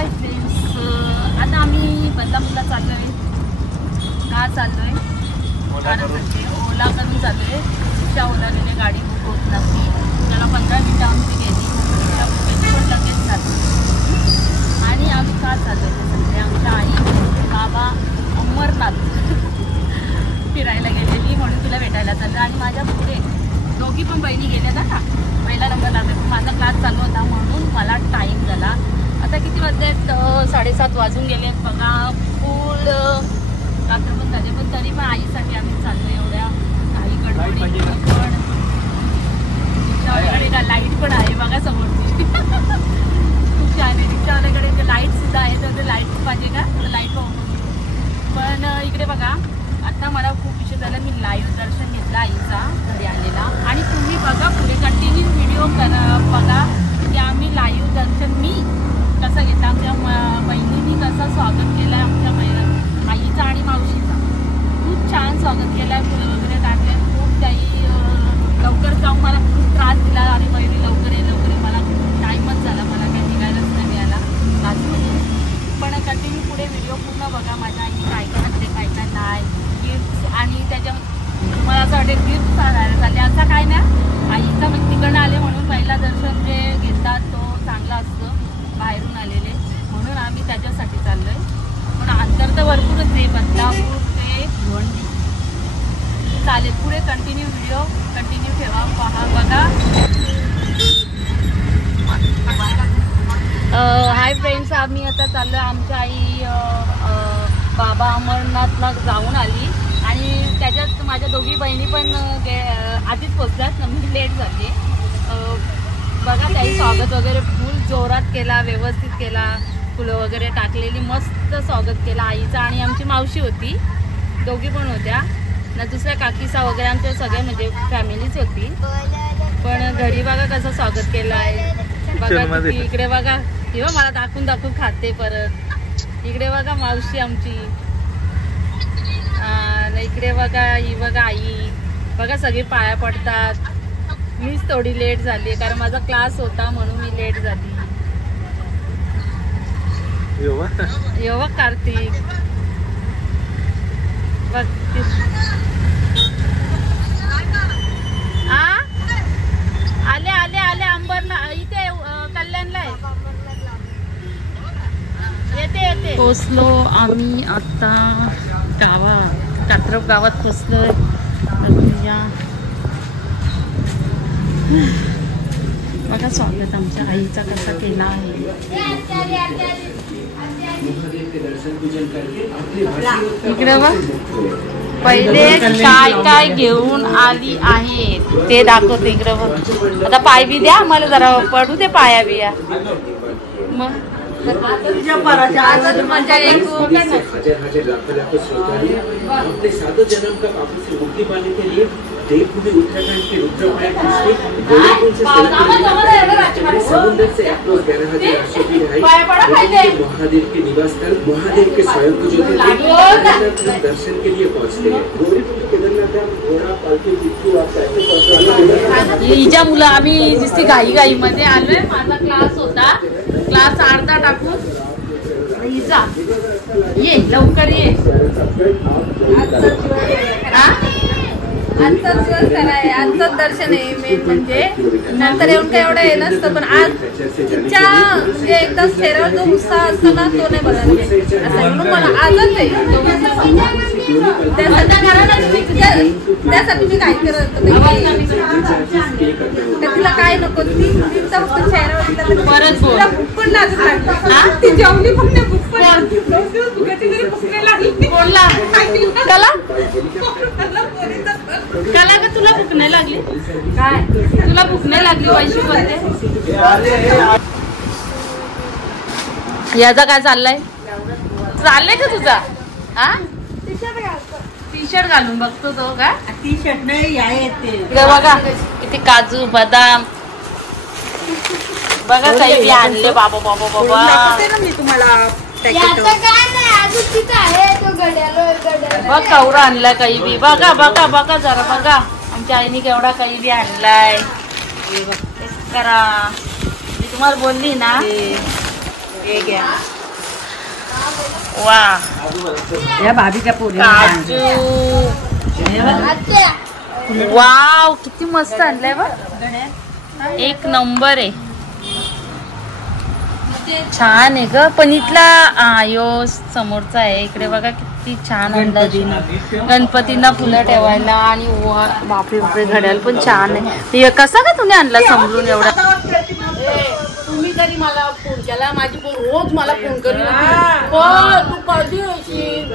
Hi friends, आता आम्ही बदलापूरला चाललोय. का चाललोय? कारण ओला करून चाललोय. त्या ओलाने गाडी बुक होत नव्हती. त्याला 15 मिनिटं आमची गेली. त्या बुकेची पण लगेच झाली. आणि आम्ही का चाललोय ते सांगते. आमच्या आई बाबा अमरनाथ फिरायला गेलेली म्हणून तुला भेटायला चाललं. आणि माझ्या पुढे दोघी पण बहिणी गेल्या ना. पहिला नंबर लागला. माझा क्लास चालू होता म्हणून मला टाईम झाला. आता किती वाजलेत? 7:30 वाजून गेलेत बघा. फुल रात्र पण झाले. पण तरी पण आईसाठी आम्ही चाललो. एवढ्या काही गडबडी पण रिक्षावाल्याकडे का लाईट पण आहे बघा समोरची. खूप छान आहे. रिक्षावाल्याकडे ते लाईट सुद्धा आहे. तर ते लाईट पाहिजे का? तर लाईट पण इकडे बघा. आता मला खूप विषय झाला. मी लाईव्ह दर्शन घेतलं आईचा घरी आलेला. आणि तुम्ही बघा पुढे कंटिन्यू व्हिडिओ बघा की आम्ही लाईव्ह दर्शन मी कसं घेतलं. आमच्या बहिणींनी कसं स्वागत केलं आहे आमच्या आईचा आणि मावशीचा. खूप छान स्वागत केलं आहे. फुलं वगैरे टाकले. खूप काही लवकर जाऊन मला खूप त्रास दिला. आणि बहिणी लवकर ये लवकर. मला टाईमच झाला. मला काही निघायलाच नाही मिळाला क्लासमध्ये. पण कंटिन्यू पुढे व्हिडिओ पूर्ण बघा. माझ्या आईने काय घातले काय काय नाही गिफ्ट. आणि त्याच्या मला असं वाटेल गिफ्ट झाले असं काय ना. आईचा मग तिकडनं आले म्हणून पहिला दर्शन जे घेतात तो चांगला असतो. बाहेरून आलेले म्हणून आम्ही त्याच्यासाठी चाललोय. पण अंतर तर भरपूरच आहे. बदलापूर ते भिवंडी. चालेल पुढे कंटिन्यू व्हिडिओ कंटिन्यू ठेवा. पहा बघा. हाय फ्रेंड्स, आम्ही आता चाललो. आमच्या आई बाबा अमरनाथला जाऊन आली. आणि त्याच्यात माझ्या दोघी बहिणी पण आधीच पोचल्यात. मी लेट झाली. बघा त्याही स्वागत वगैरे फुल जोरात केला. व्यवस्थित केला. फुलं वगैरे टाकलेली मस्त स्वागत केला आईचा. आणि आमची मावशी होती. दोघी पण होत्या ना. दुसऱ्या काकीचा वगैरे आमच्या सगळ्या म्हणजे फॅमिलीच होती. पण घरी बघा कसं स्वागत केलं आहे बघा. इकडे बघा. किंवा मला दाखवून दाखवून खाते परत. इकडे बघा मावशी आमची. इकडे बघा ही बघा आई. बघा सगळे पाया पडतात. मीच थोडी लेट झाली कारण माझा क्लास होता म्हणून मी लेट झाली. येवा कार्तिक बघ. आले आले आले अंबरनाथ इथे कल्याणला आहे. येते येते. पोचलो आम्ही आता कात्रप गावात पोचलोय. बघा स्वागत आमच्या आईचा कसा केला आहे. इकडे बघ पहिले काय काय घेऊन आली आहे ते दाखवते. इकडे बघ. आता पाय बी द्या मला जरा पडू दे पाया बिया. मग देवभूमि उत्तराखंड के रुद्रप्रयाग डिस्ट्रिक्ट समुद्र से अप्रोच 11,800 महादेव के निवास स्थल महादेव के स्वयं को ज्योतिर्लिंग दर्शन के लिए पहुंचते हैं. हिच्या मुलं आम्ही नुसती घाई घाई मध्ये आलोय. माझा क्लास होता. क्लास अर्धा टाकून हिचा ये लवकर ये. आजचा दिवस खरा आहे. आजचं दर्शन आहे मेन म्हणजे. नंतर येऊन काय एवढं हे नसतं. पण आज तिच्या म्हणजे एकदा चेहऱ्यावर जो उत्साह असतो ना तो नाही बघायला असं. म्हणून मला आजच आहे त्यासाठी मी काय करत तिला काय नको. तिचा फक्त चेहऱ्यावर परत भूक पण लागत लागतं. ती जेवली फक्त भूक पण भुकाची लागली. बोलला त्याला काला का तुला भूक नाही लागली काय? तुला भूक नाही लागली वैशी बोलते. याचा काय चाललंय का तुझा? हा टी शर्ट घालून बघतो तो का? टी शर्ट नाही येते बघा किती काजू बदाम बघा काही आणले. बाबा बाबा बाबा मी तुम्हाला बघ केवढा आणलाय काही बी. बघा बघा बघा जरा बघा आमच्या आईने केवढा काही बी आणलाय. करा मी तुम्हाला बोलली ना. हे घ्या वा या भाभीच्या पोरी काजू वाव किती मस्त आणलंय बघ एक नंबर आहे छान आहे ग पण इथला यो समोरचा आहे इकडे बघा किती छान आणलं गणपतींना फुलं ठेवायला आणि बापरे बापरे घड्याळ पण छान आहे कसा का तुम्ही आणला समजून एवढा तुम्ही तरी मला फोन केला माझी रोज मला फोन करी तू कधी येशील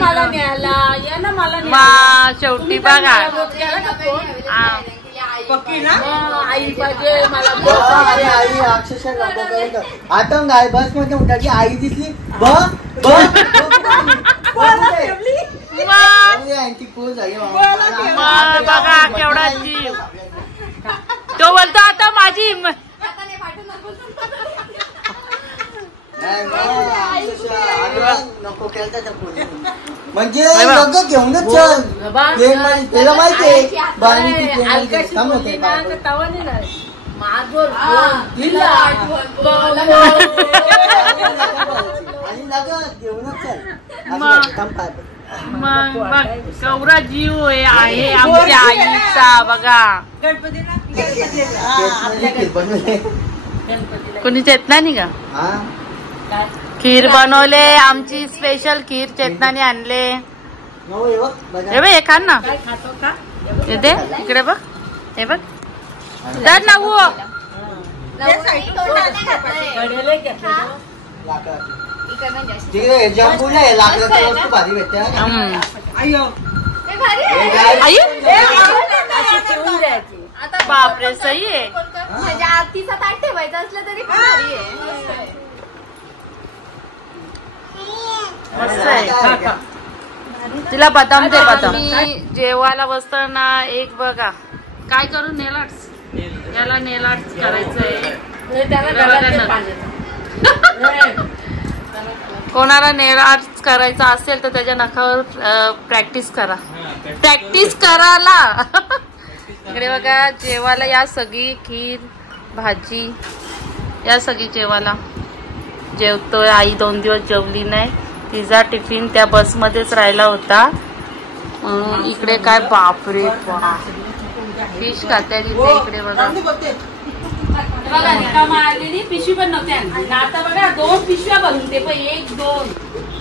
मला न्यायला या ना मला शेवटी बघा आई पाहिजे मला आता नाही बस मध्ये उठाची आई दिसली बघा केवढा जीव तो बोलतो आता माझी नको म्हणजे घेऊनच चल त्याला माहितीये केवढा जीव आहे आमच्या आईचा बघा कोणी चेतनानी का खीर बनवले आमची स्पेशल खीर चेतनाने आणले हे बघ हे खा ना दे इकडे बघ हे बघ तर ना वो भारी भेटते बापरे सही आहे म्हणजे आरतीचा ताट ठेवायचा असलं तरी पण भारी आहे मस्त आहे तिला बदाम दे बदाम जेवायला बसताना एक बघा काय करू नेल आर्ट्स याला नेल आर्ट्स करायचंय कोणाला नेल आर्ट्स करायचा असेल तर त्याच्या नखावर प्रॅक्टिस करायला इकडे बघा जेवायला या सगळी खीर भाजी या सगळी जेवायला जेवतोय आई 2 दिवस जेवली नाही तिचा टिफिन त्या बसमध्येच राहिला होता इकडे काय बापरे फिश खात्या तिथे इकडे बघा बघा रिकामा आलेली पिशवी पण नव्हती आणली आता बघा 2 पिशव्या भरून ते पण 1 2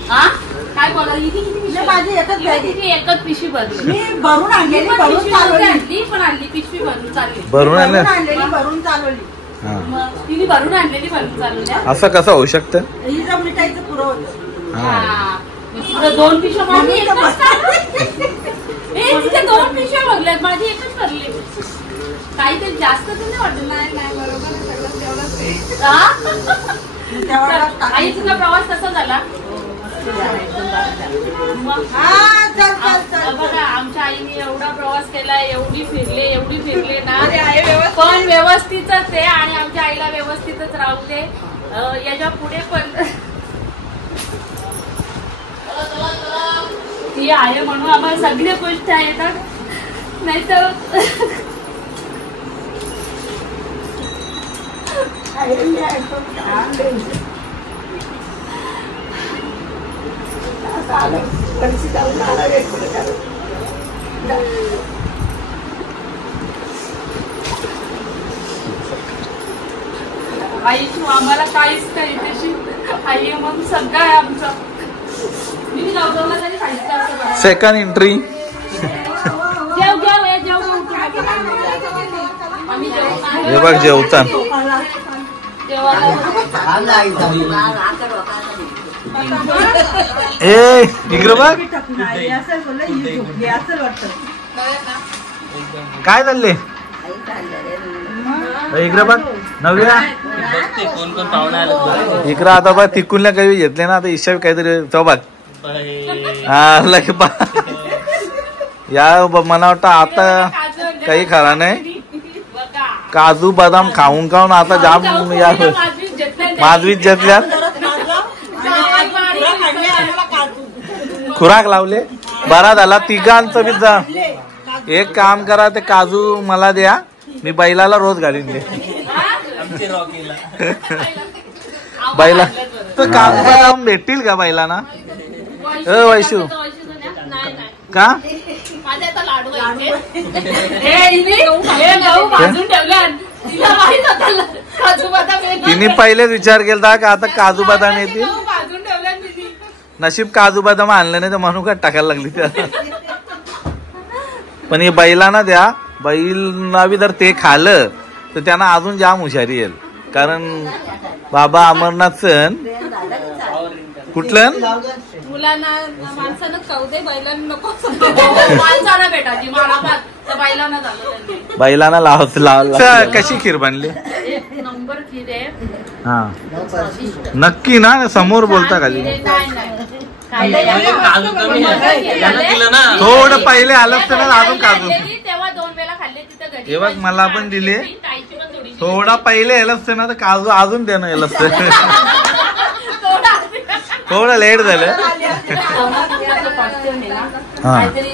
हा काय बोला माझी एकच पिशवी भरली भरून आणलेली पण आणली पिशवी भरून चालली भरून चालवली तिने भरून आणलेली भरून चालवल्या असं कसं होऊ शकतं हिचं मिठाईचं पुरं होतं 2 पिशव्या माझी तिथे 2 पिशव्या भरल्यात माझी एकच भरली काहीतरी जास्त तर नाही वाटत नाही बरोबर आई तुझा प्रवास कसा झाला बघा आमच्या आईने एवढा प्रवास केला एवढी फिरले ना पण व्यवस्थितच आहे आणि आमच्या आईला व्यवस्थितच राहू दे याच्या पुढे पण ती आहे म्हणून आम्हाला सगळ्या गोष्टी आहेत नाहीतर आई तू आम्हाला काहीच नाही त्याची आई मग सगळं आहे आमचं मी लॉकडाऊनला तरी खायचं सेकंड एंट्री हे बघ जेवता ए इकडे बघ काय चालले इकडे बघ नव्या इकडं आता बघ तिकूनला काही घेतले ना आता ईशा काहीतरी तो बघ हा लगे बा या मला वाटतं आता काही खरा नाही काजू बदाम खाऊन खाऊन आता जाम या माजवीत घेतल्या खुराक लावले बरा झाला तिघांचं बी जा एक काम करा ते काजू मला द्या मी बैलाला रोज घालीन दे बैला तर काजू बदाम भेटतील का बैलांना? वैशू. नाही का माझ्या आता लाडू गहू भाजून ठेवल्या तिला माहित होतं काजू बदाम येणार. तिने पहिलेच विचार केला का आता काजू बदाम येतील. गहू भाजून ठेवल्या तिने. नशीब काजू बदाम आणलं नाही तर म्हणून काय टाकायला लागली त्या. पण हे बैलांना द्या. बैलना बी जर ते खाल्लं तर त्यांना अजून जाम हुशारी येईल. कारण बाबा अमरनाथचं कुठलं मुलांना माणसानं खाऊ दे बैलांना नको. माणसाला भेटायची मला बैलांना झालं त्यांनी. बैलांना लावत कशी खीर बनली? एक नंबर खीर आहे. हा नक्की ना समोर बोलता खाली. थोडं पहिले आलं तर अजून काजू तेव्हा 2 वेळा खाल्ले तिथं घरी. हे बघ मला पण दिले. ताईची पण थोडीशी. थोडा पहिले आलं असतं ना तर काजू अजून देणं आलं असतं. थोडं लेट झालं. काहीतरी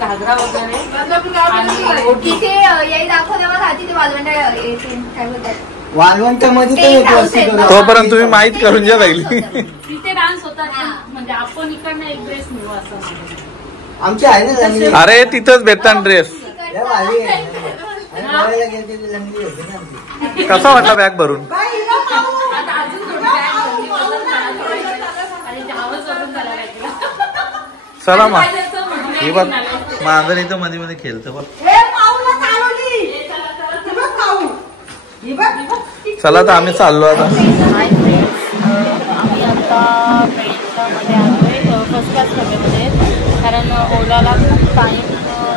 घागरा वगैरे तिथे याई दाखव तेव्हा राहते ते वालवंड काय बोलतात वाळवंटामध्ये तर एक वस्तू करू. तोपर्यंत तुम्ही माहित करून घ्या पहिली. तिथे डान्स होता म्हणजे आपण इकडनं एक ड्रेस मिळू असं. आमची आहे ना लंगडी. अरे तिथंच भेटतात ड्रेस. लय भारी आहे. आणि गोव्याला गेलते ती लंगडी होती ना आमची. कसा वाटला बॅग भरून? आता अजून थोडी bag भरली, आणि जावंच वरून करायला लागलं. चला मग पाहिजे असं म्हणून हे बघ मांजर इथं मध्ये मध्ये खेळतं बघ. चला तर आम्ही चाललो आता. हाय फ्रेंड्स, आम्ही आता पेंटामध्ये आलोय फर्स्ट क्लास डब्यामध्ये. कारण ओलाला खूप टाईम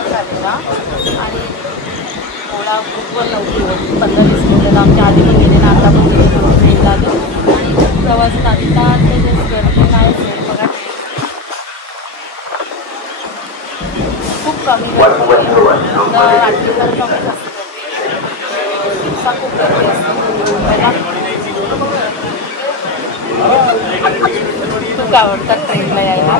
झालेला आणि ओला खूप लवकर 15-20 मिनिटाला आमच्या आधी पण गेले ना आता पण ट्रेनला आलो आणि खूप प्रवास आता ते गर्दी नाही बघा. खूप कमी गर्दी रात्रीपर्यंत कमी असते. खूप गर्दी असते. खूप आवडतात ट्रेनला यायला.